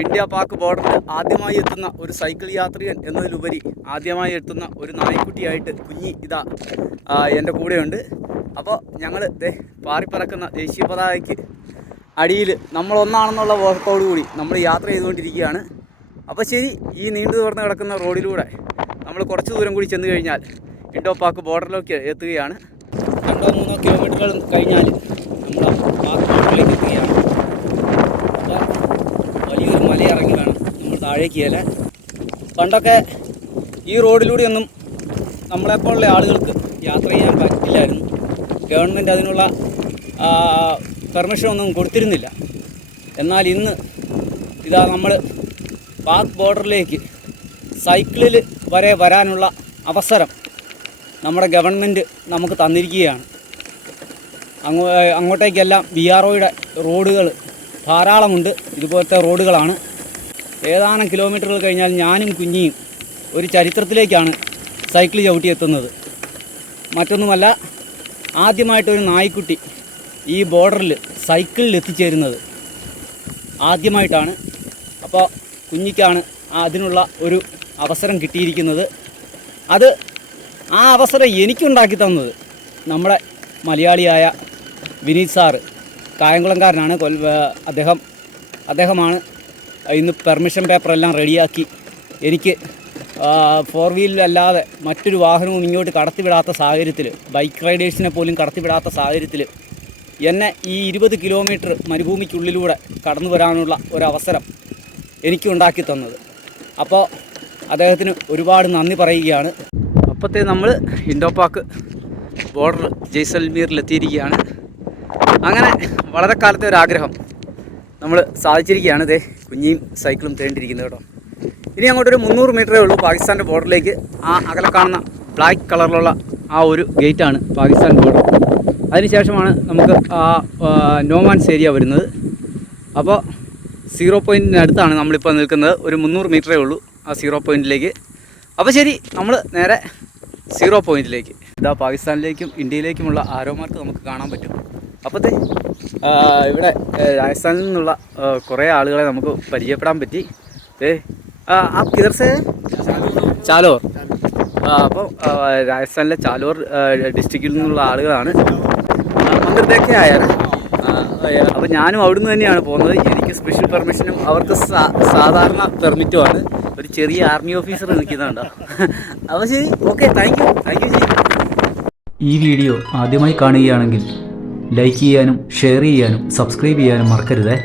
India Pak ബോർഡറിൽ ആദ്യമായി എത്തുന്ന ഒരു സൈക്കിൾ യാത്രികൻ എന്നതിലുപരി ആദ്യമായി എത്തുന്ന ഒരു നായ്ക്കുട്ടിയായിട്ട് കുഞ്ഞി ഇതാ എൻ്റെ കൂടെയുണ്ട്. അപ്പോൾ ഞങ്ങൾ പാറിപ്പറക്കുന്ന ദേശീയ പതാകയ്ക്ക് അടിയിൽ നമ്മളൊന്നാണെന്നുള്ള ബോധത്തോടുകൂടി നമ്മൾ യാത്ര ചെയ്തുകൊണ്ടിരിക്കുകയാണ്. അപ്പോൾ ശരി, ഈ നീണ്ടു തുറന്ന് കിടക്കുന്ന റോഡിലൂടെ നമ്മൾ കുറച്ച് ദൂരം കൂടി ചെന്ന് കഴിഞ്ഞാൽ ഇൻഡോ പാക് ബോർഡറിലേക്ക് എത്തുകയാണ്. 2-3 കിലോമീറ്ററുകൾ കഴിഞ്ഞാൽ നമ്മൾ പാക് ബോർഡറിലേക്ക് എത്തുകയാണ്. അപ്പോൾ വലിയൊരു മലയിറങ്ങി വേണം നമ്മൾ താഴേക്ക് ചെല്ലാൻ. പണ്ടൊക്കെ ഈ റോഡിലൂടെയൊന്നും നമ്മളെപ്പോലുള്ള ആളുകൾക്ക് യാത്ര ചെയ്യാൻ പറ്റില്ലായിരുന്നു. ഗവൺമെൻറ് അതിനുള്ള പെർമിഷനൊന്നും കൊടുത്തിരുന്നില്ല. എന്നാൽ ഇന്ന് ഇതാ നമ്മൾ പാക് ബോർഡറിലേക്ക് സൈക്കിളിൽ വരെ വരാനുള്ള അവസരം നമ്മുടെ ഗവൺമെൻറ് നമുക്ക് തന്നിരിക്കുകയാണ്. അങ്ങോട്ടേക്കെല്ലാം BROയുടെ റോഡുകൾ ധാരാളമുണ്ട്. ഇതുപോലത്തെ റോഡുകളാണ്. ഏതാനും കിലോമീറ്ററുകൾ കഴിഞ്ഞാൽ ഞാനും കുഞ്ഞിയും ഒരു ചരിത്രത്തിലേക്കാണ് സൈക്കിൾ ചവിട്ടിയെത്തുന്നത്. മറ്റൊന്നുമല്ല, ആദ്യമായിട്ടൊരു നായ്ക്കുട്ടി ഈ ബോർഡറിൽ സൈക്കിളിൽ എത്തിച്ചേരുന്നത് ആദ്യമായിട്ടാണ്. അപ്പോൾ കുഞ്ഞിക്കാണ് അതിനുള്ള ഒരു അവസരം കിട്ടിയിരിക്കുന്നത്. ആ അവസരം എനിക്കുണ്ടാക്കി തന്നത് നമ്മുടെ മലയാളിയായ വിനീത് സാറ്, കായംകുളംകാരനാണ്. അദ്ദേഹമാണ് ഇന്ന് പെർമിഷൻ പേപ്പറെല്ലാം റെഡിയാക്കി എനിക്ക് 4 വീലല്ലാതെ മറ്റൊരു വാഹനവും ഇങ്ങോട്ട് കടത്തിവിടാത്ത സാഹചര്യത്തിൽ, ബൈക്ക് റൈഡേഴ്സിനെ പോലും കടത്തിവിടാത്ത സാഹചര്യത്തിൽ എന്നെ ഈ 20 കിലോമീറ്റർ മരുഭൂമിക്കുള്ളിലൂടെ കടന്നു വരാനുള്ള ഒരവസരം എനിക്കുണ്ടാക്കി തന്നത്. അപ്പോൾ അദ്ദേഹത്തിന് ഒരുപാട് നന്ദി പറയുകയാണ്. അപ്പോഴത്തെ നമ്മൾ ഇൻഡോ പാക് ബോർഡർ ജയ്സൽമീറിലെത്തിയിരിക്കുകയാണ്. അങ്ങനെ വളരെ കാലത്തെ ഒരാഗ്രഹം നമ്മൾ സാധിച്ചിരിക്കുകയാണ്. കുഞ്ഞിയും സൈക്കിളും തേണ്ടിയിരിക്കുന്നത് കേട്ടോ. ഇനി അങ്ങോട്ടൊരു 300 മീറ്ററേ ഉള്ളൂ പാകിസ്ഥാൻ്റെ ബോർഡറിലേക്ക്. ആ അകലെ കാണുന്ന ബ്ലാക്ക് കളറിലുള്ള ആ ഒരു ഗേറ്റാണ് പാകിസ്ഥാൻ ബോർഡർ. അതിനുശേഷമാണ് നമുക്ക് നോമാൻസ് ഏരിയ വരുന്നത്. അപ്പോൾ 0 പോയിൻറ്റിനടുത്താണ് നമ്മളിപ്പോൾ നിൽക്കുന്നത്. ഒരു 300 മീറ്ററേ ഉള്ളൂ ആ 0 പോയിൻറ്റിലേക്ക്. അപ്പോൾ ശരി, നമ്മൾ നേരെ 0 പോയിൻറ്റിലേക്ക്. ഇതാ പാകിസ്ഥാനിലേക്കും ഇന്ത്യയിലേക്കുമുള്ള ആരോ മാർക്ക് നമുക്ക് കാണാൻ പറ്റും. അപ്പോഴത്തെ ഇവിടെ രാജസ്ഥാനിൽ നിന്നുള്ള കുറേ ആളുകളെ നമുക്ക് പരിചയപ്പെടാൻ പറ്റി. आप किधर से ചാലോർ. അപ്പോൾ രാജസ്ഥാനിലെ ചാലോർ ഡിസ്ട്രിക്റ്റിൽ നിന്നുള്ള ആളുകളാണ്. മന്ദിരത്തേക്ക് ആയാണ്. അപ്പോൾ ഞാനും അവിടുന്ന് തന്നെയാണ് പോകുന്നത്. എനിക്ക് സ്പെഷ്യൽ പെർമിഷനും അവർക്ക് സാധാരണ പെർമിറ്റുമാണ്. ഒരു ചെറിയ ആർമി ഓഫീസർ നിൽക്കുന്നുണ്ടോ. അപ്പോൾ ശരി, ഓക്കെ, താങ്ക് യു ജി. ഈ വീഡിയോ ആദ്യമായി കാണുകയാണെങ്കിൽ ലൈക്ക് ചെയ്യാനും ഷെയർ ചെയ്യാനും സബ്സ്ക്രൈബ് ചെയ്യാനും മറക്കരുതേ.